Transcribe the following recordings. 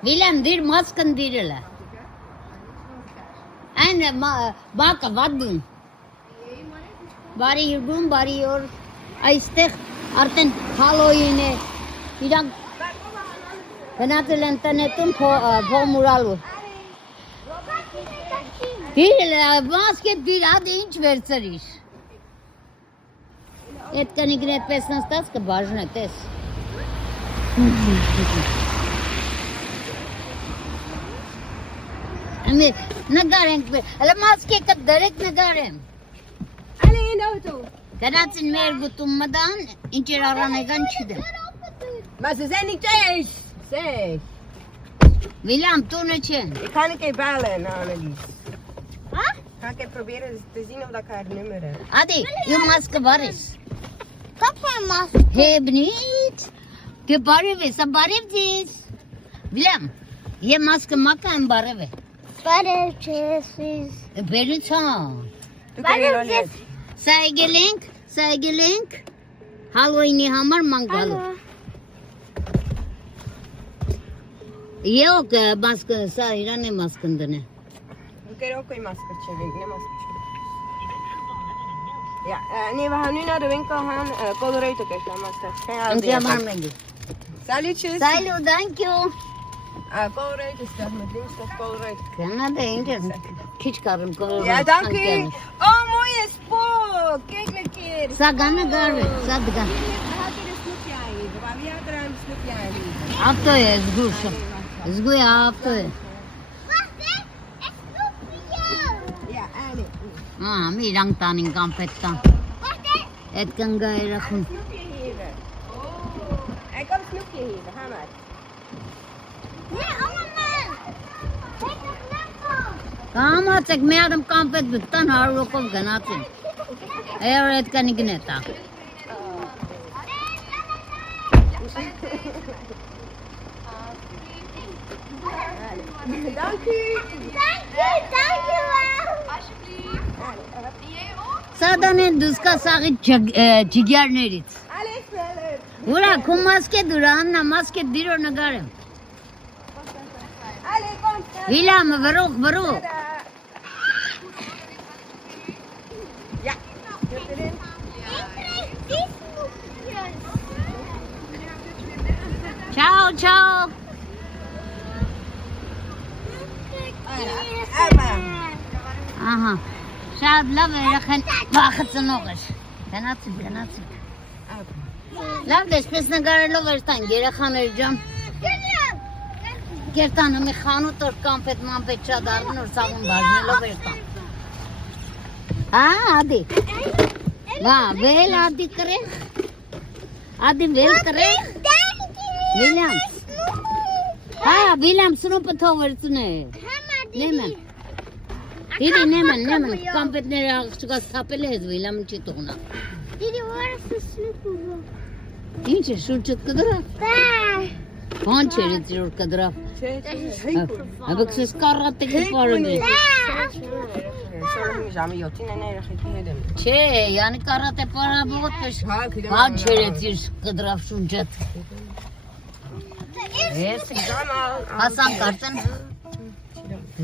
William dir maskın dirila. Aynı baka vadun. Bari yurgun bari yor. Ayste artık Halloween'e. İran. Kanatı internetun formulalu. Dirila maske dir hadi inç verseriş. Это не говорит песня стаска важна тес. Ами нагарен, але маске как дарек нагарен. Ali in de auto. Kadaatin meer gutummadan incher aranegan chidem. Maar ze zijn niet thuis. Zeg. William Tonechen. Ik ga een keer bellen naar Annelies. Huh? Ga ik even proberen te zien of ik haar nummer heb. Hadi, je maske varis. Kapı mas. Heb niet. Ke bareve, sa barevdis. William, je maske makka en bareve. Barışçısız. Beritsa. Doe ik er nog niet. Saygilink. Halloween'i hamar mangalı. Alo. Yok maske, sayra ne maskında ne? We kunnen ook een maskertje winkelen. Een maskertje. Ja, nee, we gaan nu naar de winkel gaan. Colorado krijgen, masker. Geen Ang idee. yamar mengi. Salutjes. Salu, thank you. Colorado staat met links of Colorado. Kana da inge. Hiç karım kolu. Ja, dank u. Oh, mooie spook. Kijk een keer. Sagana garve, sadga. We hadden een snoepje aangeven, maar wie had er een snoepje aangeven? Afto je zgusha. Zguja afto je. Ja, Annie. Ah, mi rang tanin kampettan. Et kan gaira khun. Snoepje geven. Hij kan een snoepje geven, ga maar. Kama tek me adam kampet bittan har rokov ganatin. Eğer et kan igneta. Dank u. Sadane duska sagi cigernerit. Alex Weller. Ura kum maske duran na maske diro nagarem. Alex, kom. William varuk. Ja. Zet erin. Ciao. Emma. Aha. Şad la verakhen vakit sanogash. Ganatsik. Lav después nagar lo verstan gere khanırcam. Gertan mi khanu tor kampet mampet çadarın or sabun bazne lo verstan. Ha hadi. Va vel hadi kare. Hadi vel kare. William. Ha William suno patho versune. Nemen. Didi nemen kampet ne rakçuga sapelez William çitona. Didi orası sınıfı. İnce şurçut kadar. Kaç çeyrek kadar. Abi kız karratte ki parade. Sorry, Jami, joh. Nee, dat ging niet doen. Çe yani karate para बहुत peş. Kaç çeyrek kadar şurçut. Evet. Hasan kartın.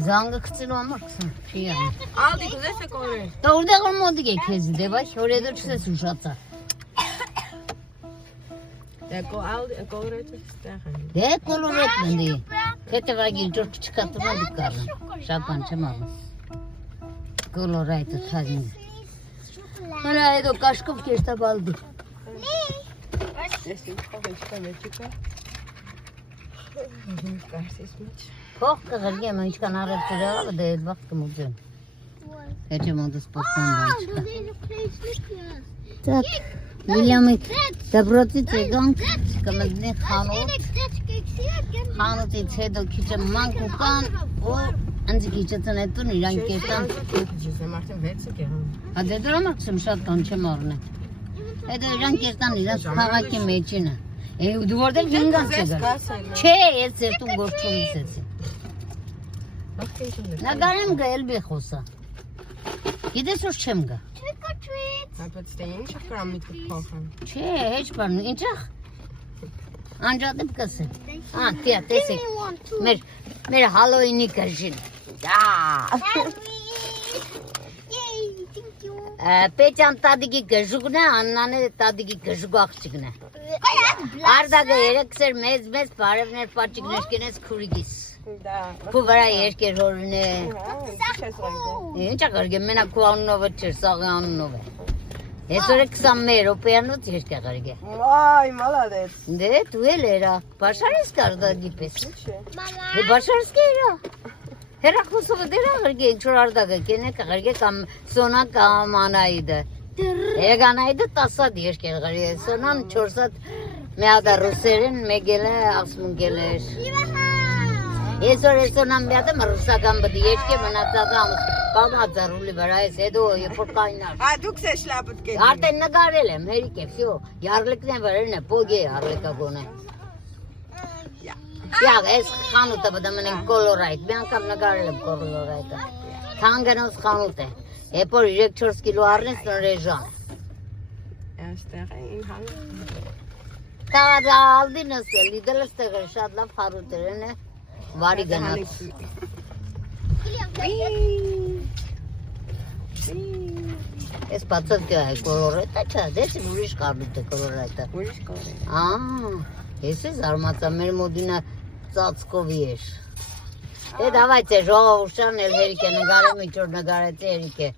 Zanga kıtın olmaksın. Şey Al die gezegd koren. Da orada kalmadı ki kezi de bak oraya da çıksa suşatsa. Ja, al die koren te De kolor etmedi. Kete var gel çok çıkartmadık karın. Şapan çamalı. Kolor aydı tazmin. Bana aydı kaşkıp geçti baldı. Çok kadar gelme hiç kan arap çırağı da vakti mutun. Ece modus postan çıktı. Tak. William Dabroti tegan kamadne Hanut içe do kiçe mankukan o anzi kiçe tanetun ilan ketan. Ze maakt een wetse Hadi duramaksın şattan çemarne. Hadi ilan ketan ilan kaga ki meçine. Duvarda fingan çıkar. Çe et sertun gorçun sesi. Nagarem gel bir xosa. Gide sur çemga. Heb het steentje gram niet gekocht. Çe hiç barnu inçak. Անջատեմ կսեմ։ Տիա, տեսեք։ Give me one too. Մեր Հալոուինի գրջին։ Yay, thank you. Պետյան տադիգի գժուգն է, Աննան է տադիգի գժուգ աղջիկն է։ I have black. Արդագը երեքսեր մեծ բարևներ պաճիկներ կենես քուրիգիս։ Da. Քու վրա երկեր հորին է։ Ce Ինչ աղարգեմ, մենակ քու անունով չէր, սաղի անունով է։ Այսօր է 20 եվրոպեանոց երկեր աղարգե։ Vay, молодец. Դե, դու էլ էրա, բաշար ես կարդագի պես։ Слушай. Mama. Դե բաշար ես կերա։ Հերախոսովը դեր աղարգե, ինչ որ արդագը կենեք աղարգե կամ սոնա կամ անայիդը։ Եգանայիդը 10 երկեր աղարգե, սոնան 4 մի հատ ռուսերեն, մեկ էլ է ասմունգել էր։ Այսօր սոնան մի հատ ռուսական բդի երկեր մնացածան կամած ռուլի վրա ես, հետո երբ որ կայնար։ A, duc să șlapăt că Արդեն նկարել եմ, հերիք է, վсё, յարլիկն է վրեն է, պոգե յարլիկա գոնե։ Յավ, ես խանութը բդամ են կոլորայտ, մի անգամ նկարել եմ կոլորայտը։ Թանգանոց խանութ է, երբ որ 3-4 կիլո առնես նոր էժան։ Asta în hang. Տաղադա ալդինս է, լիդելս տեղը շատ լավ խարութերեն է, վարի գնաց։ Ես բացով կյա է կոլորայտը չա, դես եմ ուրիշ խարութ է կոլորայտը։ Ուրիշ կորե։ Ես է զարմացա, մեր մոդինը ծածկովի էր։ Դե դավայց է, ժողովուշան էլ հերիք է նգարեմ, ինչ որ նգարեց է հերիք է։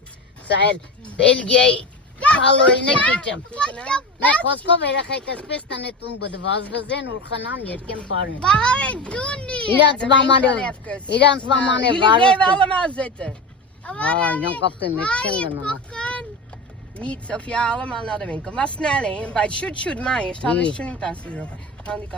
Սա էլ Բելգիայի Հալոուինը քիչեմ։ Մեր խոսքով երեխեք ասպես տնետուն բդ վազվզեն ուրխանան երկեն պարին։ Bahar Juni. Իրանց մաման է Jullie blijven վարոց։ allemaal zitten. Յան կապտեմ մեկ չեն գնանա։ Niets of ja, allemaal naar de winkel. Maar snel hè, bij shoot, maar je staat er niet tussen. Gaan die